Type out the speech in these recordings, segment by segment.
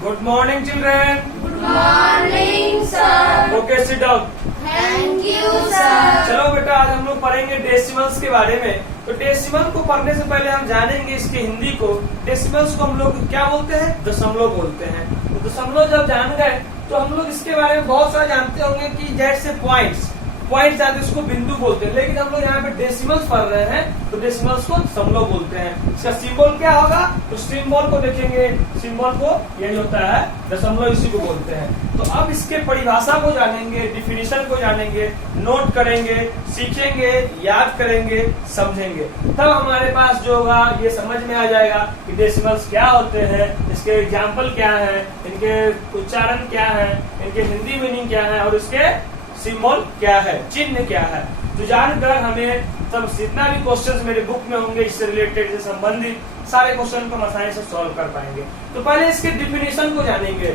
Good morning, children. Good morning, sir. Okay, sit down. Thank you, sir. चलो बेटा, आज हम लोग पढ़ेंगे डेसिमल्स के बारे में। तो डेसिमल को पढ़ने से पहले हम जानेंगे इसके हिंदी को। डेसिमल्स को हम लोग क्या बोलते हैं? दशमलव बोलते हैं। तो दशमलव जब जान गए तो हम लोग इसके बारे में बहुत सारा जानते होंगे कि जैसे पॉइंट्स जाते उसको बिंदु बोलते हैं, लेकिन हम लोग यहाँ पे डेसिमल्स पढ़ रहे हैं तो डेसिमल्स को दशमलव बोलते हैं। इसका सिंबल क्या होगा? तो सिंबल को देखेंगे, सिंबल को यही होता है दशमलव, इसी को बोलते हैं। तो अब इसके परिभाषा को जानेंगे, डिफिनीशन को जानेंगे, नोट करेंगे, सीखेंगे, याद करेंगे, समझेंगे। तब हमारे पास जो होगा ये समझ में आ जाएगा कि डेसिमल्स क्या होते हैं, इसके एग्जाम्पल क्या है, इनके उच्चारण क्या है, इनके हिंदी मीनिंग क्या है और इसके सिंबल क्या है, चिन्ह क्या है। तो जानकर हमें सब जितना भी क्वेश्चंस मेरे बुक में होंगे इससे रिलेटेड, से संबंधित सारे क्वेश्चन को हम आसानी से सॉल्व कर पाएंगे। तो पहले इसके डिफिनीशन को जानेंगे।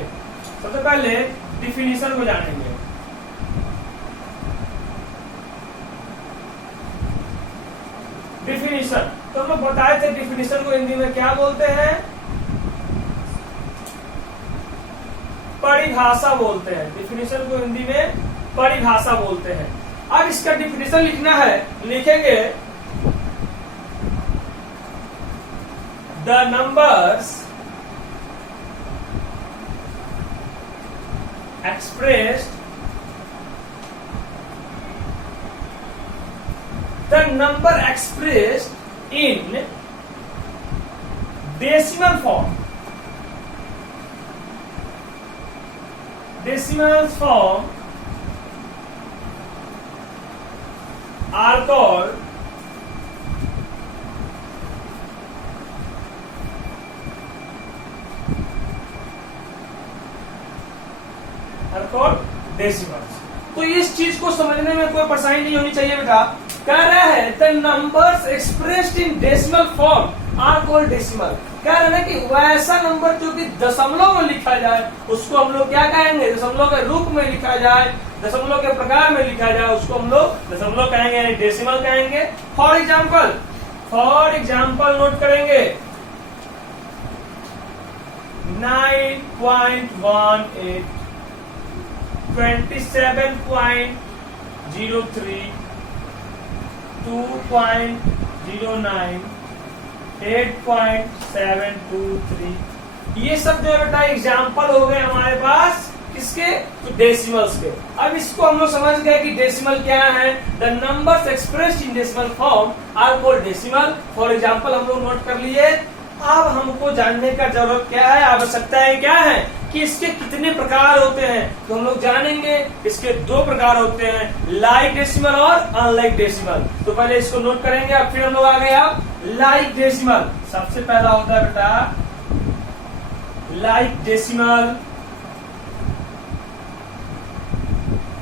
सबसे पहले डिफिनीशन को जानेंगे। डिफिनीशन तो हम लोग बताए थे, डिफिनीशन को हिंदी में क्या बोलते हैं? परिभाषा बोलते हैं। डिफिनीशन को हिंदी में परिभाषा बोलते हैं। अब इसका डिफिनीशन लिखना है, लिखेंगे the numbers expressed in decimal form. Decimal form are called decimals. तो इस चीज को समझने में कोई परेशानी नहीं होनी चाहिए बेटा। कह रहा है the numbers expressed in decimal form are called decimal. कह रहे हैं कि वैसा नंबर जो कि दशमलव में लिखा जाए उसको हम लोग क्या कहेंगे? दशमलव के रूप में लिखा जाए, दशमलव के प्रकार में लिखा जाए उसको हम लोग दशमलव कहेंगे, यानी डेसिमल कहेंगे। फॉर एग्जाम्पल नोट करेंगे 9.18, 27.03, 2.09, 8.723। ये सब जो है बेटा एग्जाम्पल हो गए हमारे पास किसके? तो डेसिमल्स के। अब इसको हम लोग समझ गए कि डेसिमल क्या है। The numbers expressed in decimal form are called decimal. For example हम लोग नोट कर लिए। अब हमको जानने का जरूरत क्या है, आवश्यकताएं क्या है कि इसके कितने प्रकार होते हैं। तो हम लोग जानेंगे इसके दो प्रकार होते हैं, लाइक डेसिमल और अनलाइक डेसिमल। तो पहले इसको नोट करेंगे, अब फिर हम लोग आ गए अब लाइक डेसिमल। सबसे पहला होता है बेटा लाइक डेसिमल।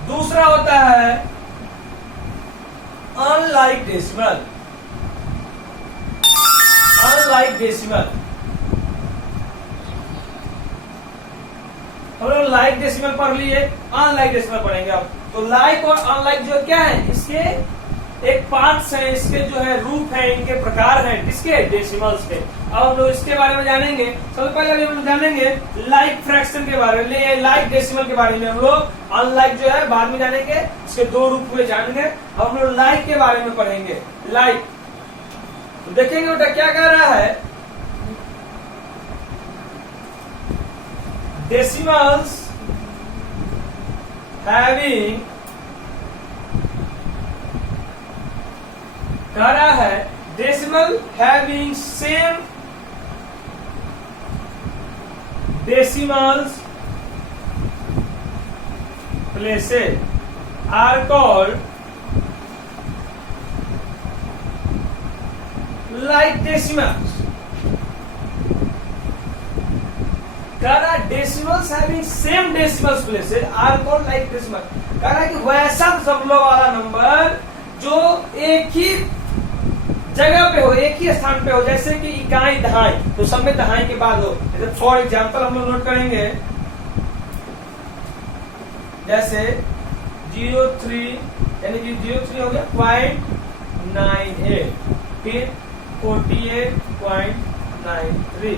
दूसरा होता है अनलाइक डेसिमल। अनलाइक डेसिमल हम लोग लाइक डेसिमल पढ़ लिए, अनलाइक डेसिमल पढ़ेंगे अब। तो लाइक और अनलाइक जो क्या है, इसके एक पार्ट्स हैं, इसके जो है रूप है, इनके प्रकार हैं किसके? डेसिमल्स के। अब हम लोग इसके बारे में जानेंगे। सबसे पहले हम लोग जानेंगे लाइक फ्रैक्शन के बारे में, लाइक डेसिमल के बारे में। हम लोग अनलाइक जो है बाद में जानेंगे, इसके दो रूप हुए जानेंगे। अब हम लोग लाइक के बारे में पढ़ेंगे। लाइक तो देखेंगे बेटा क्या कह रहा है, decimals having, कह रहा है decimal having same decimals places are called like decimals। कह रहा है decimals having same decimals places are called like decimal. कह रहा है कि वैसा दशमलव वाला नंबर जो एक ही जगह पे हो, एक ही स्थान पे हो, जैसे कि इकाई दहाई, तो सब में दहाई के बाद हो। जैसे फॉर एग्जाम्पल हम लोग नोट करेंगे, जैसे 03 यानी कि 03 हो गया 0.98, फिर 48.93,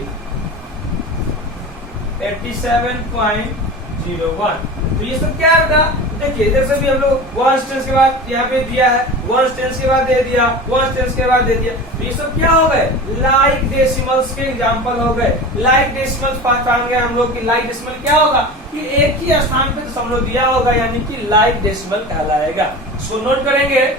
87.01। तो ये सब क्या है बेटा, देखिए इधर से भी हम लोग वंस टेंस के बाद यहाँ पे दिया है, वंस टेंस के बाद दे दिया, वंस टेंस के बाद दे दिया। तो ये सब क्या हो गए, लाइक डेसिमल्स के एग्जांपल हो गए। लाइक डेसिमल्स पहचान गए हम लोग कि लाइक डेसिमल क्या होगा कि एक ही स्थान पे दशमलव दिया होगा, यानी कि लाइक डेसिमल कहलाएगा। इसको नोट करेंगे।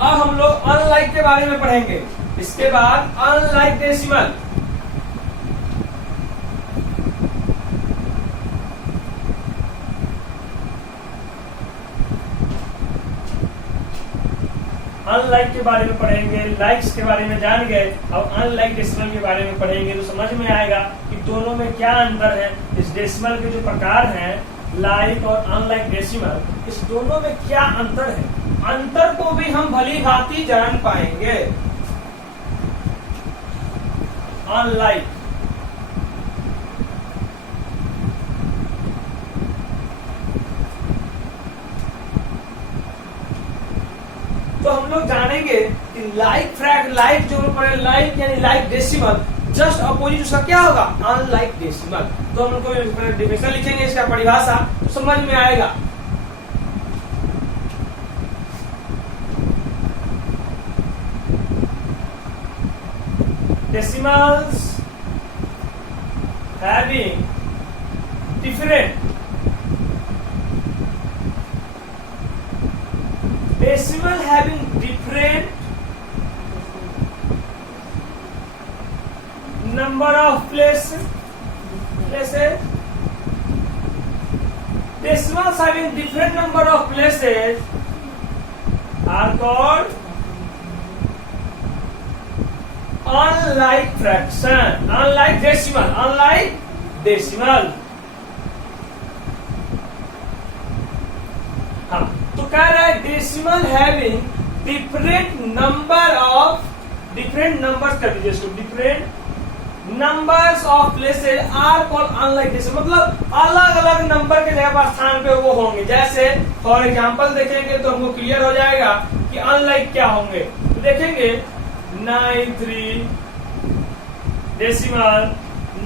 अब हम लोग अनलाइक के बारे में पढ़ेंगे। इसके बाद अनलाइक डेसिमल। अनलाइक के बारे में पढ़ेंगे, लाइक्स के बारे में जान गए, अब अनलाइक डेसिमल के बारे में पढ़ेंगे तो समझ में आएगा कि दोनों में क्या अंतर है। इस डेसिमल के जो प्रकार हैं, लाइक और अनलाइक डेसिमल, इस दोनों में क्या अंतर है, अंतर को भी हम भली भांति जान पाएंगे। अनलाइक तो हम लोग जानेंगे कि लाइक जो पढ़े लाइक यानी लाइक डेसिमल, जस्ट अपोजिट उसका क्या होगा, अनलाइक डेसिमल। तो हम लोग को डेफिनेशन लिखेंगे, इसका परिभाषा तो समझ में आएगा। Decimals having different number of places. Decimals having different number of places are called unlike fraction, unlike decimal. हाँ, तो कह रहा है डेसिमल हैविंग डिफरेंट नंबर्स कर दीजिए इसको, different numbers of places are called unlike decimal, मतलब अलग अलग नंबर के जगह पर स्थान पे वो होंगे। जैसे फॉर एग्जांपल देखेंगे तो हमको क्लियर हो जाएगा कि अनलाइक क्या होंगे। तो देखेंगे 93 डेसिमल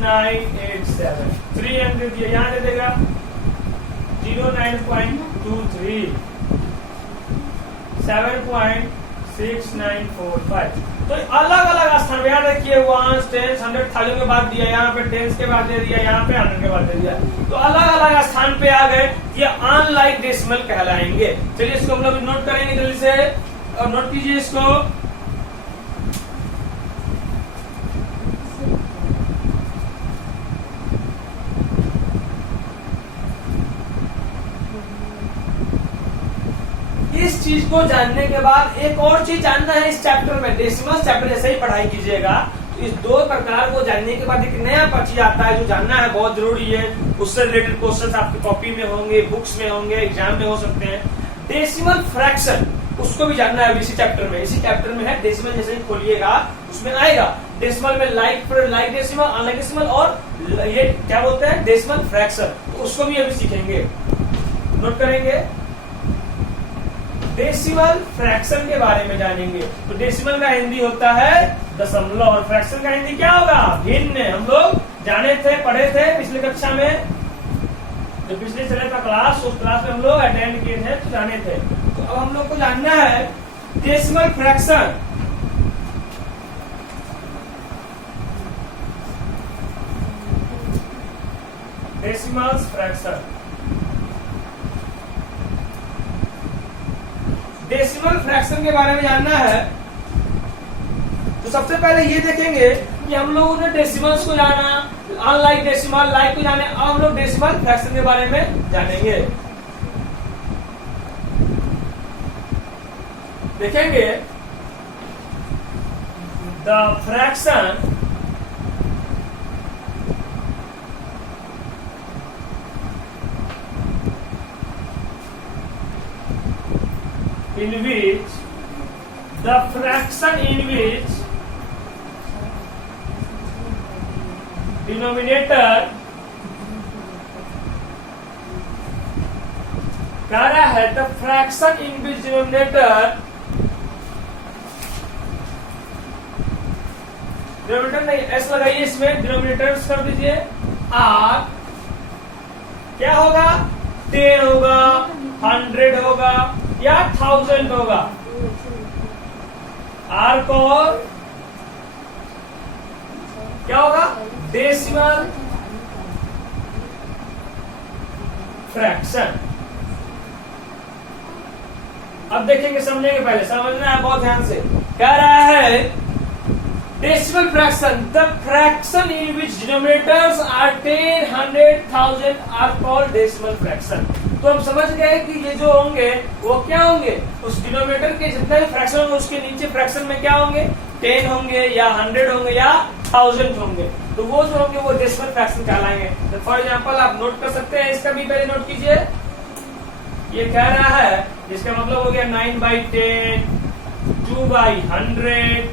987, 300 दिया, यहाँ दे देगा 09.23, 7.6945। तो अलग अलग स्थान पे याद रखिए, 1 10 100 थालियों के बाद दिया, यहाँ पे 10 के बाद दे दिया, यहाँ पे 100 के बाद दे दिया, तो अलग अलग स्थान पे आ गए, ये अनलाइक डेसिमल कहलाएंगे। चलिए इसको हम लोग नोट करेंगे जल्दी से, और नोट कीजिए इसको। इस चीज को जानने के बाद एक और चीज जानना है इस चैप्टर में, डेसिमल चैप्टर जैसे ही पढ़ाई कीजिएगा तो इस दो प्रकार को जानने के बाद एक नया पर्ची आता है जो जानना है, बहुत जरूरी है। उससे रिलेटेड क्वेश्चंस आपकी कॉपी में होंगे, बुक्स में होंगे, एग्जाम में हो सकते हैं। डेसिमल फ्रैक्शन, उसको भी जानना है इसी चैप्टर में, है डेसिमल। जैसे ही खोलिएगा उसमें आएगा डेसिमल में लाइक डेसिमल, अनलाइक डेसिमल, और ये क्या बोलते हैं डेसिमल फ्रैक्शन, तो उसको भी अभी सीखेंगे, नोट करेंगे। डेसिमल फ्रैक्शन के बारे में जानेंगे। तो डेसिमल का हिंदी होता है दशमलव, और फ्रैक्शन का हिंदी क्या होगा, भिन्न। हम लोग जाने थे, पढ़े थे पिछले कक्षा में, जो पिछले चले था क्लास, उस क्लास में हम लोग अटेंड किए थे तो जाने थे। तो अब हम लोग को जानना है decimal fraction. Decimal fraction, decimal fraction के बारे में जानना है तो सबसे पहले ये देखेंगे कि हम लोगों ने डेसिमल्स को जाना, अनलाइक डेसिमल, लाइक को जाने, अब हम लोग डेसिमल फ्रैक्शन के बारे में जानेंगे। देखेंगे the fraction in which denominator कह रहा है the fraction in which denominator नहीं, एस लगाइए, इसमें डिनोमिनेटर्स कर दीजिए आर, क्या होगा 10 होगा, 100 होगा या 1000 होगा। आर को क्या होगा डेसिमल फ्रैक्शन। अब देखेंगे, समझेंगे, पहले समझना है बहुत ध्यान से। कह रहा है decimal fraction, the fraction in which denominators are 10, 100, 1000 are called decimal fraction. तो हम समझ गए कि ये जो होंगे वो क्या होंगे, उस डिनोमिनेटर के जितना भी फ्रैक्शन होंगे उसके नीचे फ्रैक्शन में क्या होंगे, 10 होंगे या 100 होंगे या 1000 होंगे। तो वो जो होंगे वो डेसिमल फ्रैक्शन कहलाएंगे। तो फॉर एग्जांपल आप नोट कर सकते हैं, इसका भी पहले नोट कीजिए। ये कह रहा है, जिसका मतलब हो गया 9/10, 2/100,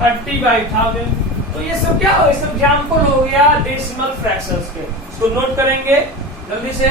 30/1000। तो ये सब क्या हो, ये सब एग्जाम्पल हो गया डेसिमल फ्रैक्शंस के। इसको नोट करेंगे जल्दी से।